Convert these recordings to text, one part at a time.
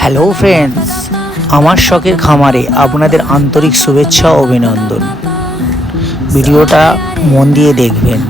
Hello friends, আমার শখের খামারে আপনাদের আন্তরিক শুভেচ্ছা ও অভিনন্দন। ভিডিওটা মন দিয়ে দেখবেন।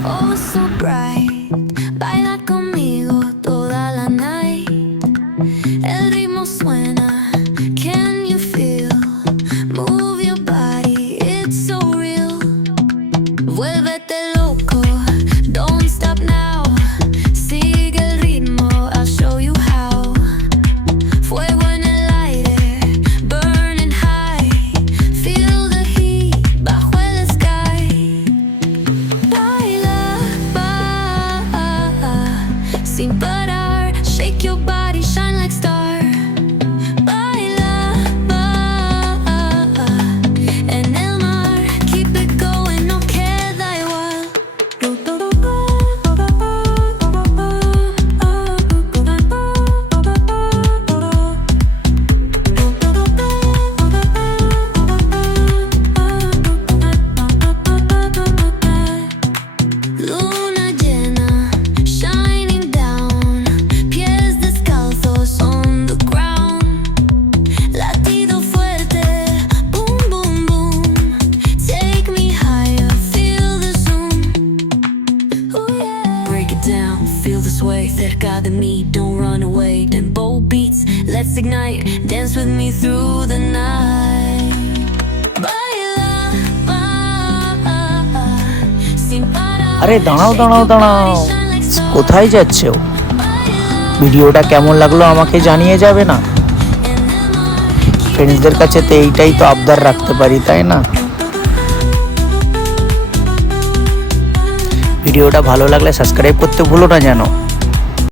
Sin parar, shake your body, shine like star. Baila, en el mar, keep it going, no queda igual. Luna llena, shining down, pies descalzos on the ground. Latido fuerte, boom, boom, boom. Take me higher, feel the zoom. Oh yeah. Break it down, feel the sway. Cerca de mí, don't run away. Tempo beats, let's ignite. Dance with me through the night. Baila, sin parar. আরে দাঁড়াও দাঁড়াও দাঁড়াও, কোথায় যাচ্ছো? ভিডিওটা কেমন লাগলো আমাকে জানিয়ে যাবে না? ফ্রেন্ডসদের কাছে তো এইটাই তো আবদার রাখতে পারি, তাই না? ভিডিওটা ভালো লাগলে সাবস্ক্রাইব করতে ভুলো না যেন।